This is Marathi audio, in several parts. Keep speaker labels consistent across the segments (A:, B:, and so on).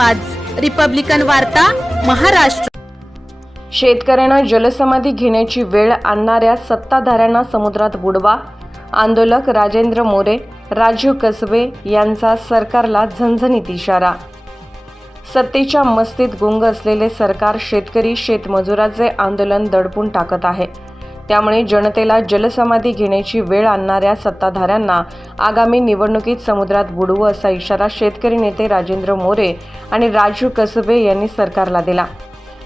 A: आवाज. रिपब्लिकन वार्ता महाराष्ट्र.
B: शेतकऱ्यांना जलसमाधी घेण्याची वेळ आणणाऱ्या सत्ताधाऱ्यांना समुद्रात बुडवा. आंदोलक राजेंद्र मोरे राजीव कसबे यांचा सरकारला झणझणीत इशारा. सत्तेच्या मस्तीत गुंग असलेले सरकार शेतकरी शेतमजुराचे आंदोलन दडपून टाकत आहे. त्यामुळे जनतेला जलसमाधी घेण्याची वेळ आणणाऱ्या सत्ताधाऱ्यांना आगामी निवडणुकीत समुद्रात बुडवू असा इशारा शेतकरी नेते राजेंद्र मोरे आणि राजू कसबे यांनी सरकारला दिला.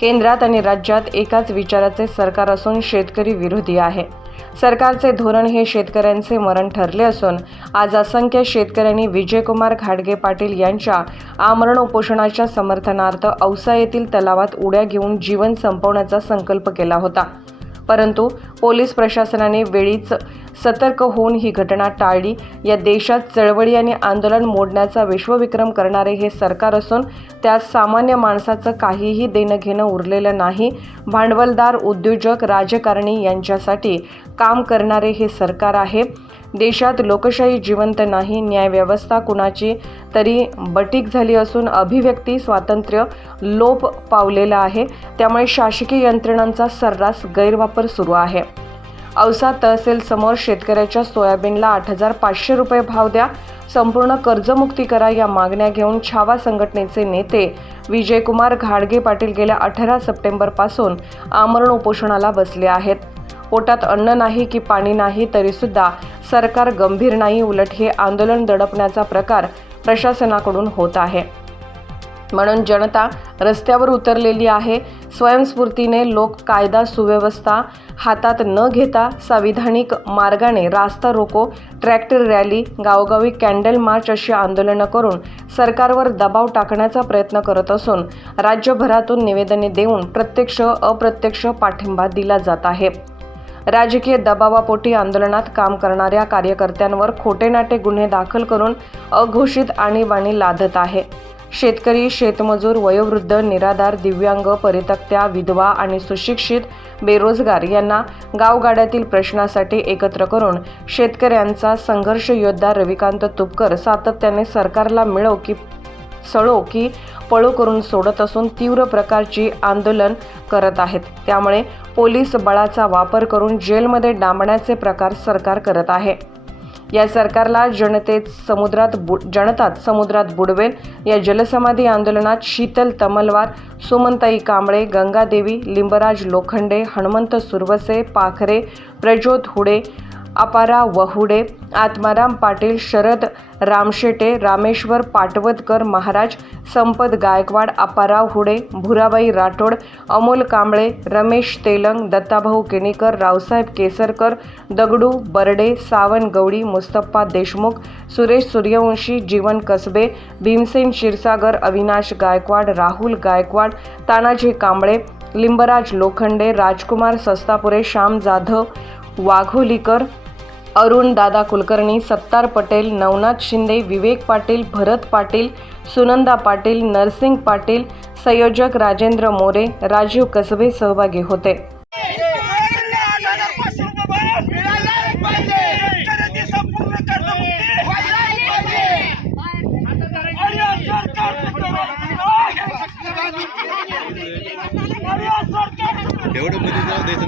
B: केंद्रात आणि राज्यात एकाच विचाराचे सरकार असून शेतकरी विरोधी आहे. सरकारचे धोरण हे शेतकऱ्यांचे मरण ठरले असून आज असंख्य शेतकऱ्यांनी विजयकुमार घाडगे पाटील यांच्या आमरण उपोषणाच्या समर्थनार्थ औसा येथील तलावात उड्या घेऊन जीवन संपवण्याचा संकल्प केला होता. परंतु पोलीस प्रशासनाने वेळीच सतर्क होऊन ही घटना टाळली. या देशात चळवळी आणि आंदोलन मोडण्याचा विश्वविक्रम करणारे हे सरकार असून त्यात सामान्य माणसाचं काहीही देणं घेणं उरलेलं नाही. भांडवलदार उद्योजक राजकारणी यांच्यासाठी काम करणारे हे सरकार आहे. देशात लोकशाही जिवंत नाही न्यायव्यवस्था कुणाची तरी बटीक झाली असून अभिव्यक्ती स्वातंत्र्य लोप पावलेलं आहे. त्यामुळे शासकीय यंत्रणांचा सर्रास गैरवापर सुरू आहे. औसा तहसील समोर शेतकऱ्याच्या सोयाबीनला आठ हजार पाचशे रुपये भाव द्या. संपूर्ण कर्जमुक्ती करा या मागण्या घेऊन छावा संघटनेचे नेते विजयकुमार घाडगे पाटील गेल्या अठरा सप्टेंबरपासून आमरण उपोषणाला बसले आहेत. पोटात अन्न नाही की पाणी नाही तरीसुद्धा सरकार गंभीर नाही उलट हे आंदोलन दडपण्याचा प्रकार प्रशासनाकडून होत आहे. म्हणून जनता रस्त्यावर उतरलेली आहे. स्वयंस्फूर्तीने लोक कायदा सुव्यवस्था हातात न घेता संविधानिक मार्गाने रास्ता रोको ट्रॅक्टर रॅली गावोगावी कॅन्डल मार्च अशी आंदोलनं करून सरकारवर दबाव टाकण्याचा प्रयत्न करत असून राज्यभरातून निवेदने देऊन प्रत्यक्ष अप्रत्यक्ष पाठिंबा दिला जात आहे. राजकीय दबावापोटी आंदोलनात काम करणाऱ्या कार्यकर्त्यांवर खोटेनाटे गुन्हे दाखल करून अघोषित आणीबाणी लादत आहे. शेतकरी शेतमजूर वयोवृद्ध निराधार दिव्यांग परितक्त्या विधवा आणि सुशिक्षित बेरोजगार यांना गावगाड्यातील प्रश्नासाठी एकत्र करून शेतकऱ्यांचा संघर्ष योद्धा रविकांत तुपकर सातत्याने सरकारला मिळव की सळो की पळो करून सोडत असून तीव्र प्रकारची आंदोलन करत आहेत. त्यामुळे पोलीस बळाचा वापर करून जेलमध्ये डांबण्याचे प्रकार सरकार करत आहे. या सरकारला जनतेत समुद्रात बु जनताच समुद्रात बुडवेल या जलसमाधी आंदोलनात शीतल तमलवार सुमनताई कांबळे गंगादेवी लिंबराज लोखंडे हनुमंत सुरवसे पाखरे प्रज्योत हुडे अपारा वहुडे आत्माराम पाटील शरद रामशेटे रामेश्वर पाटवतकर महाराज संपत गायकवाड अपाराव हुडे भुराबाई राठोड अमोल कांबळे रमेश तेलंग दत्ताभाऊ केणेकर रावसाहेब केसरकर दगडू बर्डे सावन गवडी मुस्तप्पा देशमुख सुरेश सूर्यवंशी जीवन कसबे भीमसेन क्षीरसागर अविनाश गायकवाड राहुल गायकवाड तानाजी कांबळे लिंबराज लोखंडे राजकुमार सस्तापुरे श्याम जाधव वाघोलीकर अरुण दादा कुलकर्णी सत्तार पटेल नवनाथ शिंदे विवेक पाटील भरत पाटील सुनंदा पाटील नरसिंग पाटील संयोजक राजेंद्र मोरे राजीव कसबे सहभागी होते.
C: एवढं मध्ये जाऊ द्यायचं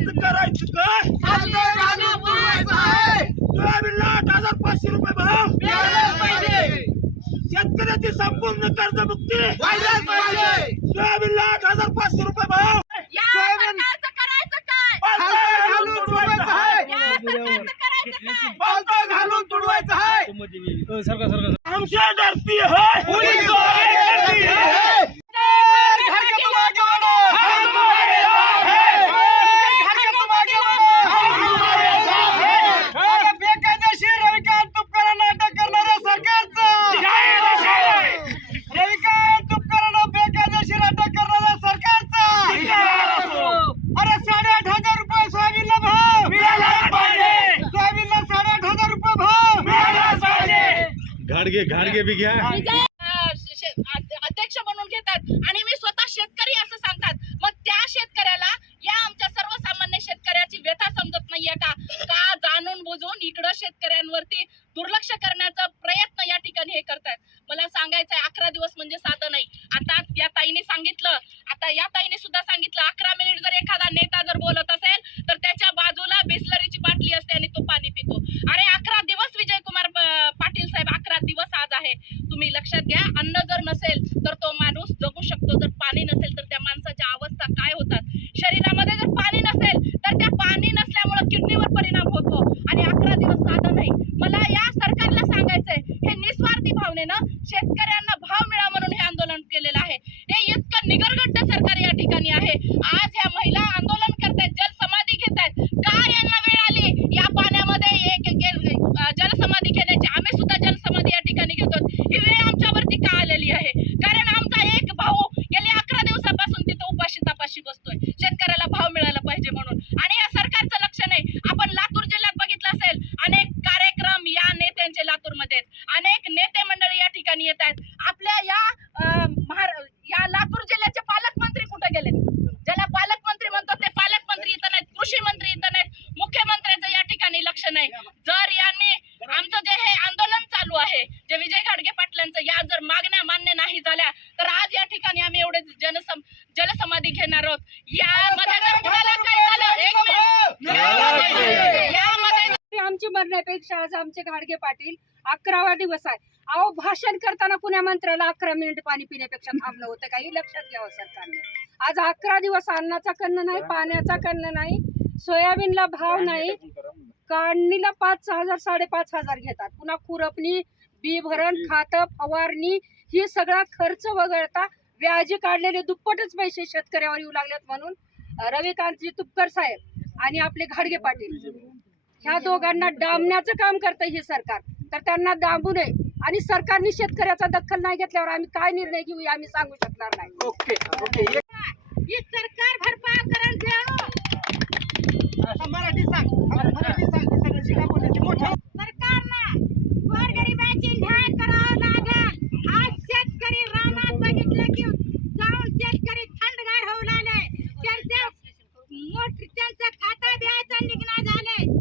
D: करायचं
E: करायचं काय? सोयाबीनला आठ हजार पाचशे रुपये भाव. शेतकऱ्याची संपूर्ण कर्ज मुक्ती सोयाबीनला आठ हजार पाचशे रुपये भाव. सोयाबीन. घालून तुडवायचं आहे.
F: आमच्या डरती आहे.
G: मरण्यापेक्षा आज आमचे गाडगे पाटील अकरावा दिवस आहे. अहो भाषण करताना पुण्या मंत्र्याला अकरा मिनिट पाणी पिण्यापेक्षा थांबलं होतं काही लक्षात घ्यावं सरकारने. आज अकरा दिवस अन्नाचा कन्न नाही पाण्याचा कन्न नाही सोयाबीनला भाव नाही. काढणीला पाच हजार साडेपाच हजार घेतात. पुन्हा खुरपणी बी भरण खात फवारणी ही सगळा खर्च वगळता व्याजी काढलेले दुप्पटच पैसे शेतकऱ्यावर येऊ लागलेत म्हणून रविकांतजी तुपकर साहेब आणि आपले घाडगे पाटील. ह्या दोघांना डांबण्याचं काम करतं हे सरकार. तर त्यांना डांबू नये. आणि सरकारने शेतकऱ्याचा दखल नाही घेतल्यावर आम्ही काय निर्णय घेऊ आम्ही सांगू शकणार नाही.
F: Okay okay. सरकार भरपाई करेल हो.
E: मराठी मराठी
F: बघितलं शेतकरी होऊ मोठ त्यांचं खाता बियाचं निघणं झालंय.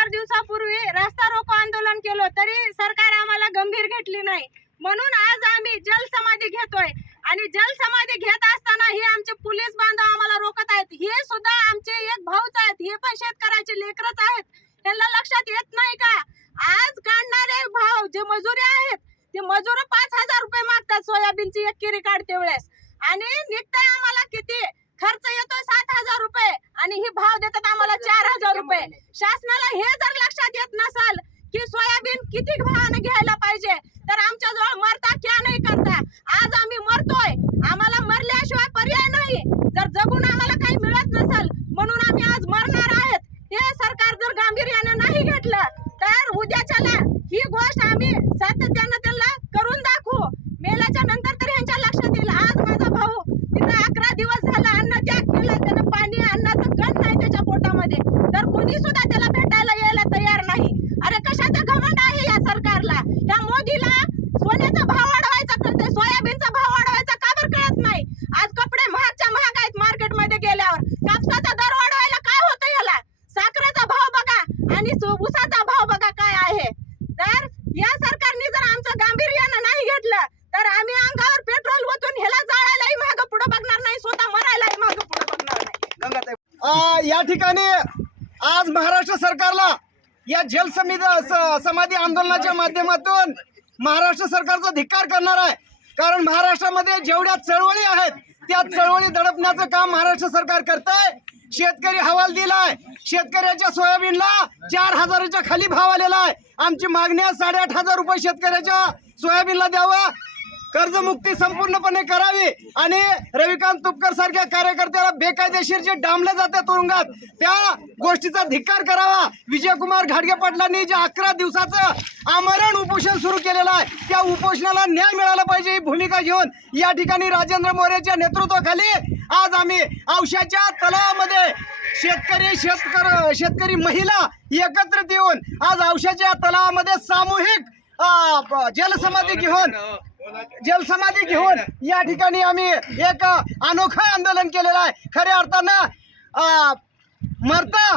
F: चार दिवसापूर्वी रास्ता रोकवा आंदोलन
H: केलो तरी सरकार आम्हाला गंभीर घेतली नाही. म्हणून आज आम्ही जलसमाधी घेतोय. आणि जलसमाधी घेत असताना हे आमचे पोलीस बांधव आम्हाला रोखत आहेत. हे सुद्धा आमचे एक भाऊच आहेत. हे पण शेतकऱ्याचे लेकरच आहेत. त्यांना लक्षात येत नाही का? आज काढणारे भाव जे मजुरी आहेत ते मजूर पाच हजार रुपये मागतात सोयाबीनची एक किरी काढते वेळेस. आणि निघतंय आम्हाला किती? खर्च येतोय सात हजार रुपये आणि ही भाव देतात आम्हाला चार हजार रुपये शासनाला हे जर लक्षात येत नसाल की सोयाबीन किती भावाने घ्यायला पाहिजे तर आमच्या जवळ मरता क्या नाही करता आज आम्ही मरतोय आम्हाला मरल्याशिवाय पर्याय नाही जर जगून आम्हाला काही मिळत नसेल म्हणून आम्ही आज मरणार आहेत हे सरकार जर गांभीर्याने नाही घेतलं तर उद्याच्याला ही गोष्ट आम्ही सातत्यानं त्यांना करून दाखवू मेल्याच्या नंतर तर यांच्या लक्षात येईल आज माझा भाऊ तिथं अकरा दिवस झाला अन्न त्याग केला त्यानं पाणी अन्नाचं कण नाही त्याच्या पोटामध्ये तर कोणी सुद्धा त्याला भेटायला यायला तयार नाही अरे कशाचा घमंड आहे या सरकारला या मोदीला सोन्याचा भाव वाढवायचा कळतंय सोयाबीनचा भाव वाढवायचा का बरं कळत नाही आज कपडे महागच्या महाग आहेत मार्केटमध्ये गेल्यावर कापसाचा दर वाढवायला काय होतं याला साखरेचा भाव बघा आणि सो- ऊसाचा भाव बघा काय आहे तर या सरकारने जर आमचं गांभीर्यानं नाही घेतलं तर आम्ही अंगावर पेट्रोल ओतून ह्याला जाळायलाही मागं पुढे बघणार नाही स्वतः मरायलाही मागं पुढे बघणार नाही
E: आ, या ठिकाणी आज महाराष्ट्र सरकारला या जल स- समाधी आंदोलनाच्या माध्यमातून महाराष्ट्र सरकारचा धिक्कार करणार आहे. कारण महाराष्ट्रामध्ये जेवढ्या चळवळी आहेत त्या चळवळी दडपण्याचं काम महाराष्ट्र सरकार करत आहे शेतकरी हवाल दिलाय. शेतकऱ्याच्या सोयाबीनला चार हजाराच्या खाली भाव आलेला आहे. आमची मागणी आहे साडेआठ हजार रुपये शेतकऱ्याच्या सोयाबीनला द्यावं. कर्जमुक्ती संपूर्णपणे करावी आणि रविकांत तुपकर सारख्या कार्यकर्त्याला बेकायदेशीर जे डांबलं जाते तुरुंगात त्या गोष्टीचा धिक्कार करावा. विजयकुमार घाडगे पाटलांनी जे अकरा दिवसाचं आमरण उपोषण सुरू केलेलं आहे त्या उपोषणाला न्याय मिळाला पाहिजे ही भूमिका घेऊन या ठिकाणी राजेंद्र मोरेच्या नेतृत्वाखाली आज आम्ही औषधाच्या तलावामध्ये शेतकरी शेतकर शेतकरी महिला एकत्रित येऊन आज औशाच्या तलावामध्ये सामूहिक जलसमाधी घेऊन जलसमाधी घेऊन या ठिकाणी आम्ही एक अनोखं आंदोलन केलेलं आहे. खऱ्या अर्थानं मरता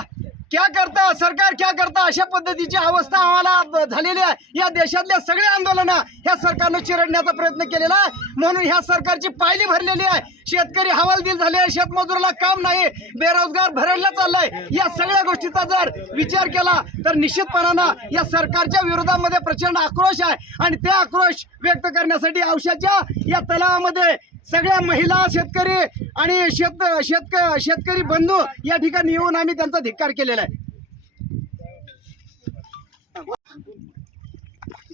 E: क्या करता सरकार क्या करता अशा पद्धतीची अवस्था आम्हाला झालेली आहे. या देशातल्या सगळ्या आंदोलनं ह्या सरकारनं चिरडण्याचा प्रयत्न केलेला आहे. म्हणून ह्या सरकारची पायली भरलेली आहे. शेतकरी हवालदिल झाले आहे. शेतमजुराला काम नाही. बेरोजगार भरडला चाललाय. या सगळ्या गोष्टीचा जर विचार केला तर निश्चितपणानं या सरकारच्या विरोधामध्ये प्रचंड आक्रोश आहे. आणि ते आक्रोश व्यक्त करण्यासाठी औषधाच्या या तलावामध्ये सगळ्या महिला शेतकरी आणि शेत शेतक शेतकरी बंधू या ठिकाणी येऊन आम्ही त्यांचा धिक्कार केलेला आहे.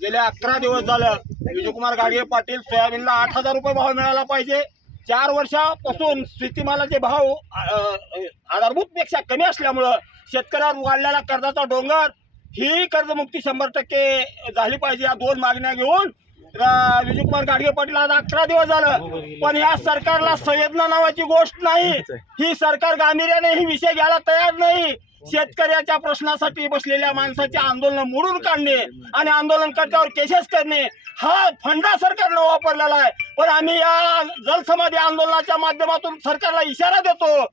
C: गेले अकरा दिवस झालं विजयकुमार गाडगे पाटील सोयाबीनला आठ हजार रुपये भाव मिळाला पाहिजे. चार वर्षापासून शेतीमालाचे भाव आधारभूत पेक्षा कमी असल्यामुळं शेतकऱ्यावर उघडलेला कर्जाचा डोंगर ही कर्जमुक्ती शंभर टक्के झाली पाहिजे या दोन मागण्या घेऊन विजयकुमार गाडगे पाटील आज अकरा दिवस झालं. पण या सरकारला संवेदना नावाची गोष्ट नाही. ही सरकार गांभीर्याने ही विषय घ्यायला तयार नाही. शेतकऱ्याच्या प्रश्नासाठी बसलेल्या माणसाचे आंदोलन मोडून काढणे आणि आंदोलनकर्त्यावर केसेस करणे हा फंडा सरकारनं वापरलेला आहे. पण आम्ही या जलसमाधी आंदोलनाच्या माध्यमातून सरकारला इशारा देतो.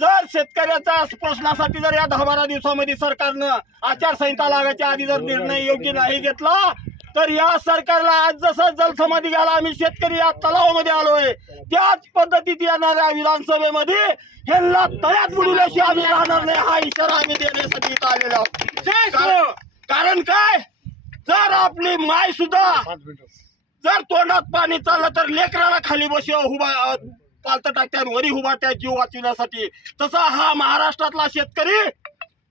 C: जर शेतकऱ्याच्या प्रश्नासाठी जर या दहा बारा दिवसामध्ये सरकारनं आचारसंहिता लागायच्या आधी जर निर्णय योग्य नाही घेतला तर या सरकारला आज जसं जलसमाधी घ्यायला आम्ही शेतकरी या तलावामध्ये आलोय. त्याच पद्धतीत येणाऱ्या विधानसभेमध्ये ह्यांना तळ्यात बुडवल्याशिवाय आम्ही राहणार नाही. हा इशारा आम्ही देण्यासाठी इथं आलेलो आहोत. कारण- कारण काय? जर आपली माय सुद्धा जर तोंडात पाणी चाललं तर लेकराला खाली बसव उभा पालत टाकत्या वरी उभा त्या जीव वाचविण्यासाठी. तसा हा महाराष्ट्रातला शेतकरी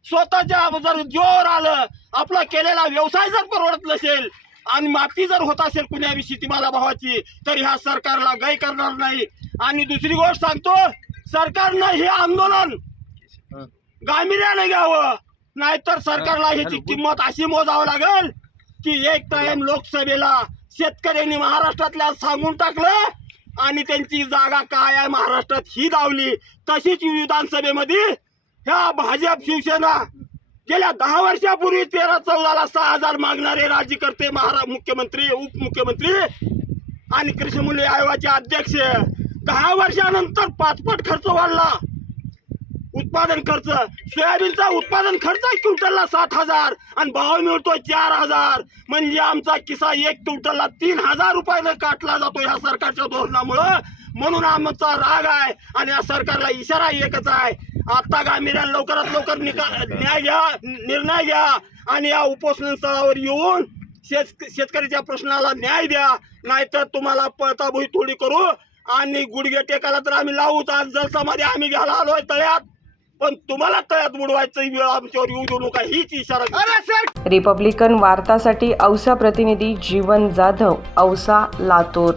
C: स्वतःच्या जर जोर आलं आपला केलेला व्यवसाय जर परवडत नसेल आणि माफी जर होत असेल बी शेतीमाला भावाची तर ह्या सरकारला गाय करणार नाही. आणि दुसरी गोष्ट सांगतो सरकारनं हे आंदोलन गांभीर्याने घ्यावं. नाहीतर सरकारला ह्याची किंमत अशी मोजावं लागेल की एक टाइम लोकसभेला शेतकऱ्यांनी महाराष्ट्रातल्या सांगून टाकलं आणि त्यांची जागा काय आहे महाराष्ट्रात ही दावली तशीच विधानसभेमध्ये ह्या भाजप शिवसेना गेल्या दहा वर्षापूर्वी तेरा चौदाला सहा हजार मागणारे राज्यकर्ते महारा मुख्यमंत्री उपमुख्यमंत्री आणि कृषी मूल्य आयोगाचे अध्यक्ष दहा वर्षानंतर पाचपट खर्च वाढला. उत्पादन खर्च सोयाबीनचा उत्पादन खर्च एक क्विंटलला सात हजार आणि भाव मिळतो चार हजार. म्हणजे आमचा किसा एक क्विंटलला तीन हजार रुपयानं काटला जातो या सरकारच्या धोरणामुळं. म्हणून आमचा राग आहे आणि या सरकारला इशारा एकच आहे. आता गांभीर्यानं लवकरात लवकर निका न्याय घ्या निर्णय घ्या आणि या उपोषण स्थळावर येऊन शेत शेतकऱ्याच्या प्रश्नाला न्याय द्या. नाहीतर तुम्हाला पळताभुई थोडी करू आणि गुडघे टेकायला तर आम्ही लावूच आज. जलसामध्ये आम्ही घ्यायला आलोय तळ्यात. पण तुम्हाला तळ्यात बुडवायचं वेळ आमच्यावर येऊ देऊ नका हीच इशारा
B: रिपब्लिकन वार्तासाठी औसा प्रतिनिधी जीवन जाधव औसा लातूर.